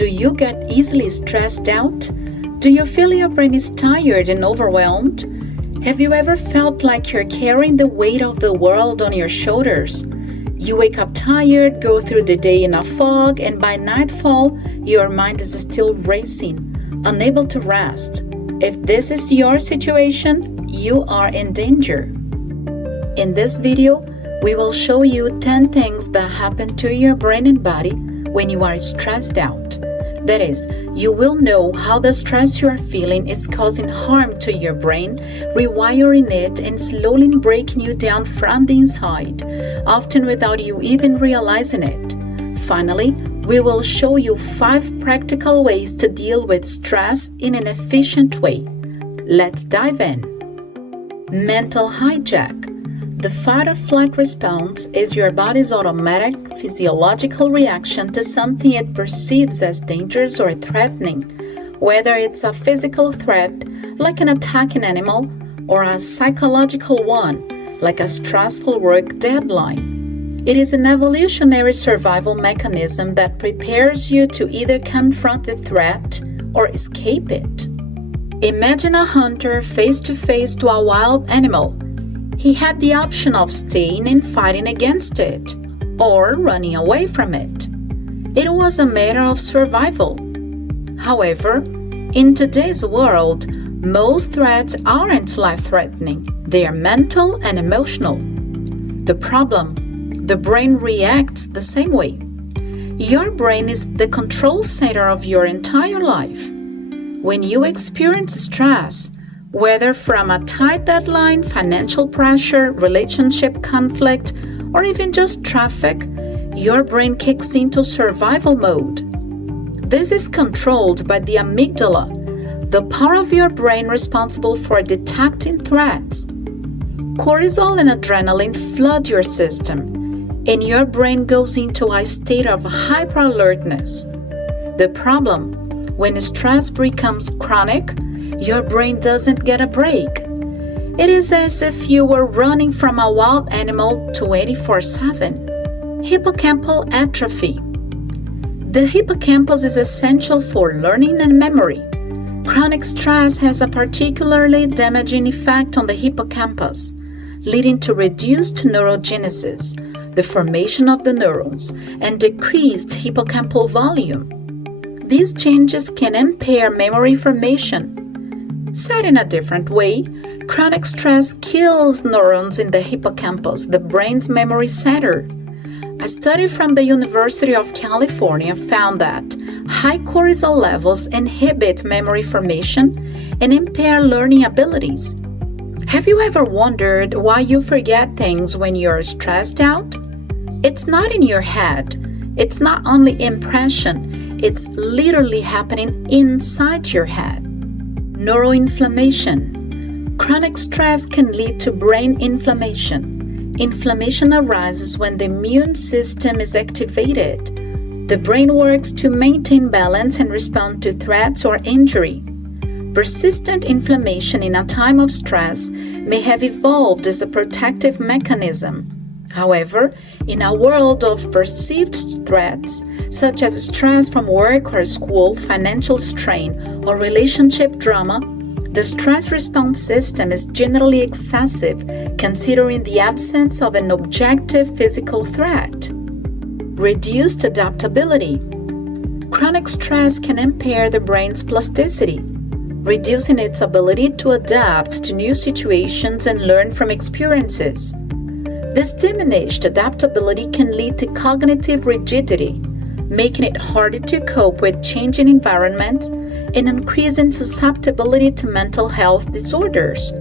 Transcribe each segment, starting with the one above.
Do you get easily stressed out? Do you feel your brain is tired and overwhelmed? Have you ever felt like you're carrying the weight of the world on your shoulders? You wake up tired, go through the day in a fog, and by nightfall, your mind is still racing, unable to rest. If this is your situation, you are in danger. In this video, we will show you 10 things that happen to your brain and body when you are stressed out. That is, you will know how the stress you are feeling is causing harm to your brain, rewiring it and slowly breaking you down from the inside, often without you even realizing it. Finally, we will show you 5 practical ways to deal with stress in an efficient way. Let's dive in. Mental hijack. The fight-or-flight response is your body's automatic physiological reaction to something it perceives as dangerous or threatening, whether it's a physical threat, like an attacking animal, or a psychological one, like a stressful work deadline. It is an evolutionary survival mechanism that prepares you to either confront the threat or escape it. Imagine a hunter face-to-face to a wild animal. He had the option of staying and fighting against it, or running away from it. It was a matter of survival. However, in today's world, most threats aren't life-threatening. They are mental and emotional. The problem, the brain reacts the same way. Your brain is the control center of your entire life. When you experience stress, whether from a tight deadline, financial pressure, relationship conflict, or even just traffic, your brain kicks into survival mode. This is controlled by the amygdala, the part of your brain responsible for detecting threats. Cortisol and adrenaline flood your system, and your brain goes into a state of hyper-alertness. The problem, when stress becomes chronic, your brain doesn't get a break. It is as if you were running from a wild animal 24/7. Hippocampal atrophy. The hippocampus is essential for learning and memory. Chronic stress has a particularly damaging effect on the hippocampus, leading to reduced neurogenesis, the formation of the neurons, and decreased hippocampal volume. These changes can impair memory formation. Said in a different way, chronic stress kills neurons in the hippocampus, the brain's memory center. A study from the University of California found that high cortisol levels inhibit memory formation and impair learning abilities. Have you ever wondered why you forget things when you're stressed out? It's not in your head. It's not only impression. It's literally happening inside your head. Neuroinflammation. Chronic stress can lead to brain inflammation. Inflammation arises when the immune system is activated. The brain works to maintain balance and respond to threats or injury. Persistent inflammation in a time of stress may have evolved as a protective mechanism. However, in a world of perceived threats, such as stress from work or school, financial strain, or relationship drama, the stress response system is generally excessive, considering the absence of an objective physical threat. Reduced adaptability. Chronic stress can impair the brain's plasticity, reducing its ability to adapt to new situations and learn from experiences. This diminished adaptability can lead to cognitive rigidity, making it harder to cope with changing environments and increasing susceptibility to mental health disorders.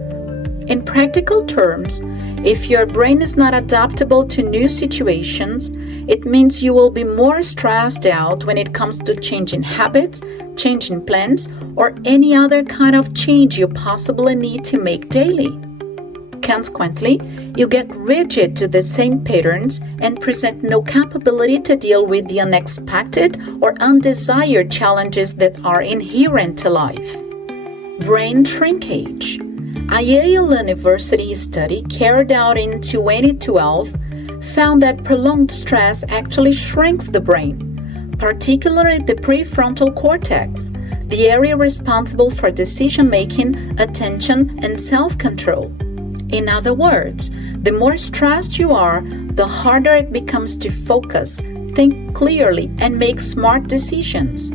In practical terms, if your brain is not adaptable to new situations, it means you will be more stressed out when it comes to changing habits, changing plans, or any other kind of change you possibly need to make daily. Consequently, you get rigid to the same patterns and present no capability to deal with the unexpected or undesired challenges that are inherent to life. Brain shrinkage. A Yale University study carried out in 2012 found that prolonged stress actually shrinks the brain, particularly the prefrontal cortex, the area responsible for decision-making, attention, and self-control. In other words, the more stressed you are, the harder it becomes to focus, think clearly, and make smart decisions.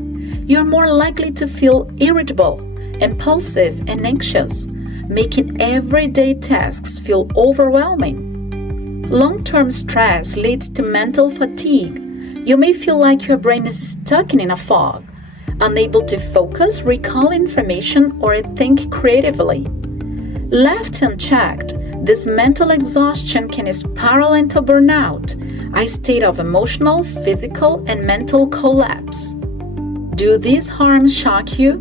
You're more likely to feel irritable, impulsive, and anxious, making everyday tasks feel overwhelming. Long-term stress leads to mental fatigue. You may feel like your brain is stuck in a fog, unable to focus, recall information, or think creatively. Left unchecked, this mental exhaustion can spiral into burnout, a state of emotional, physical, and mental collapse. Do these harms shock you?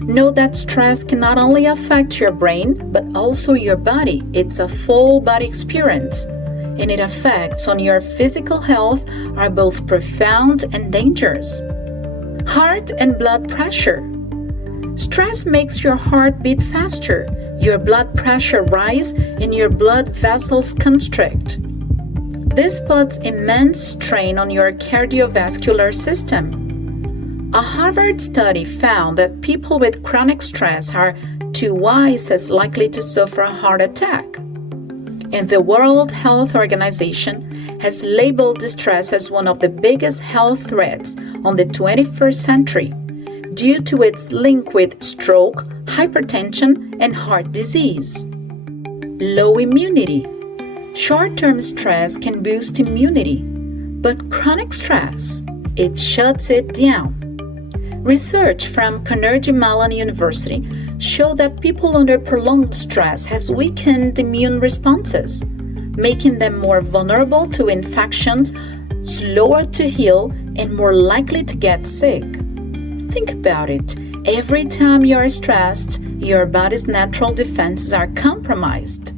Know that stress can not only affect your brain, but also your body. It's a full body experience, and its effects on your physical health are both profound and dangerous. Heart and blood pressure. Stress makes your heart beat faster, your blood pressure rise, and your blood vessels constrict. This puts immense strain on your cardiovascular system. A Harvard study found that people with chronic stress are twice as likely to suffer a heart attack. And the World Health Organization has labeled stress as one of the biggest health threats on the 21st century due to its link with stroke, hypertension, and heart disease. Low immunity. Short-term stress can boost immunity, but chronic stress, it shuts it down. Research from Carnegie Mellon University show that people under prolonged stress has weakened immune responses, making them more vulnerable to infections, slower to heal, and more likely to get sick. Think about it. Every time you're stressed, your body's natural defenses are compromised.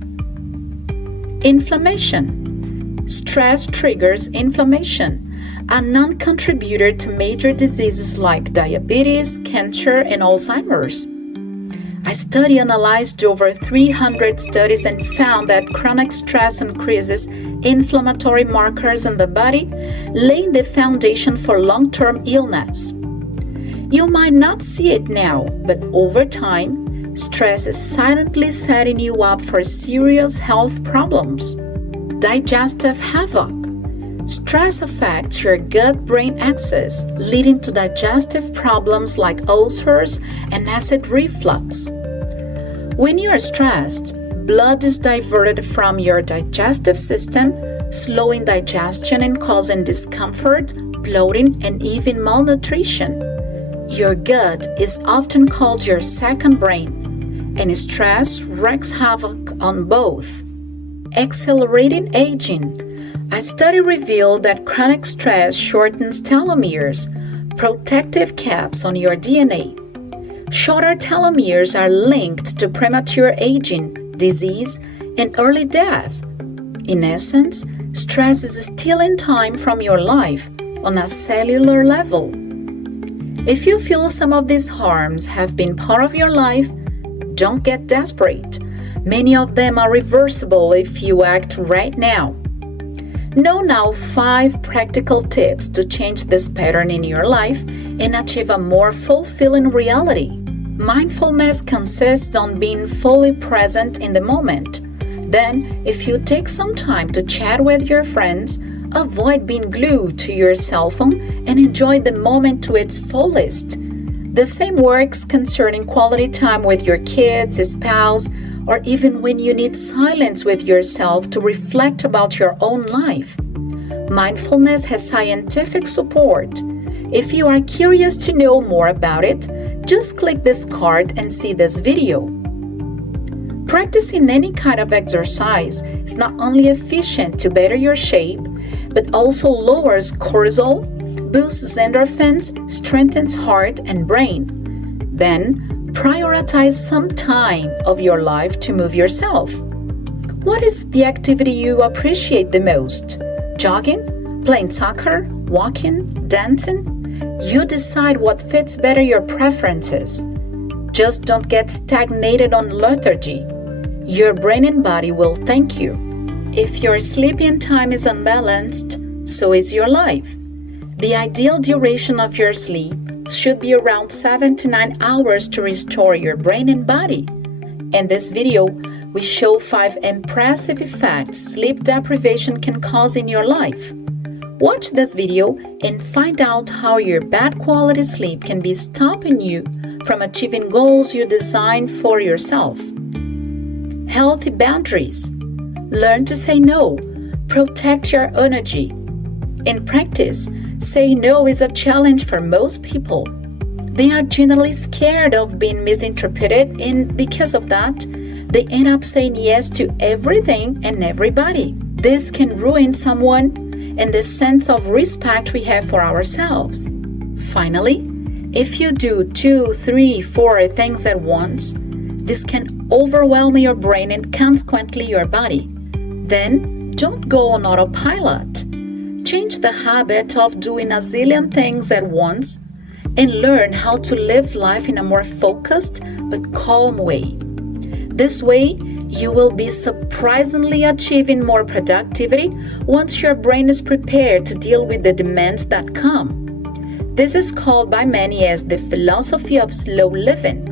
Inflammation. Stress triggers inflammation, a non-contributor to major diseases like diabetes, cancer, and Alzheimer's. A study analyzed over 300 studies and found that chronic stress increases inflammatory markers in the body, laying the foundation for long-term illness. You might not see it now, but over time, stress is silently setting you up for serious health problems. Digestive havoc. Stress affects your gut-brain axis, leading to digestive problems like ulcers and acid reflux. When you are stressed, blood is diverted from your digestive system, slowing digestion and causing discomfort, bloating, and even malnutrition. Your gut is often called your second brain, and stress wreaks havoc on both. Accelerating aging. A study revealed that chronic stress shortens telomeres, protective caps on your DNA. Shorter telomeres are linked to premature aging, disease, and early death. In essence, stress is stealing time from your life on a cellular level. If you feel some of these harms have been part of your life, don't get desperate. Many of them are reversible if you act right now. Know now 5 practical tips to change this pattern in your life and achieve a more fulfilling reality. Mindfulness consists on being fully present in the moment. Then, if you take some time to chat with your friends, avoid being glued to your cell phone and enjoy the moment to its fullest. The same works concerning quality time with your kids, spouse, or even when you need silence with yourself to reflect about your own life. Mindfulness has scientific support. If you are curious to know more about it, just click this card and see this video. Practicing any kind of exercise is not only efficient to better your shape, but also lowers cortisol, boosts endorphins, strengthens heart and brain. Then, prioritize some time of your life to move yourself. What is the activity you appreciate the most? Jogging? Playing soccer? Walking? Dancing? You decide what fits better your preferences. Just don't get stagnated on lethargy. Your brain and body will thank you. If your sleeping time is unbalanced, so is your life. The ideal duration of your sleep should be around 7 to 9 hours to restore your brain and body. In this video, we show 5 impressive effects sleep deprivation can cause in your life. Watch this video and find out how your bad quality sleep can be stopping you from achieving goals you designed for yourself. Healthy boundaries. Learn to say no. Protect your energy. In practice, saying no is a challenge for most people. They are generally scared of being misinterpreted, and because of that, they end up saying yes to everything and everybody. This can ruin someone and the sense of respect we have for ourselves. Finally, if you do 2, 3, 4 things at once, this can overwhelm your brain and consequently your body. Then, don't go on autopilot. Change the habit of doing a zillion things at once and learn how to live life in a more focused but calm way. This way, you will be surprisingly achieving more productivity once your brain is prepared to deal with the demands that come. This is called by many as the philosophy of slow living.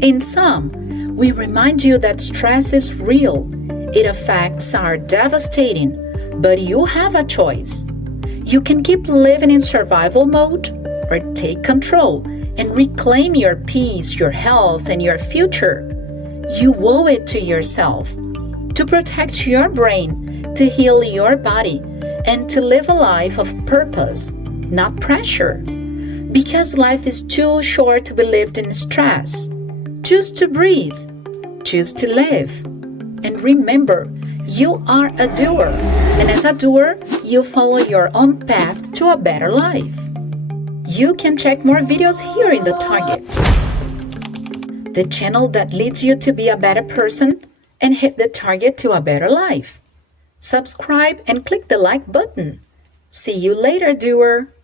In sum, we remind you that stress is real. Its effects are devastating, but you have a choice. You can keep living in survival mode or take control and reclaim your peace, your health, and your future. You owe it to yourself to protect your brain, to heal your body, and to live a life of purpose, not pressure. Because life is too short to be lived in stress. Choose to breathe. Choose to live. And remember, you are a doer. And as a doer, you follow your own path to a better life. You can check more videos here in the Target, the channel that leads you to be a better person and hit the target to a better life. Subscribe and click the like button. See you later, doer.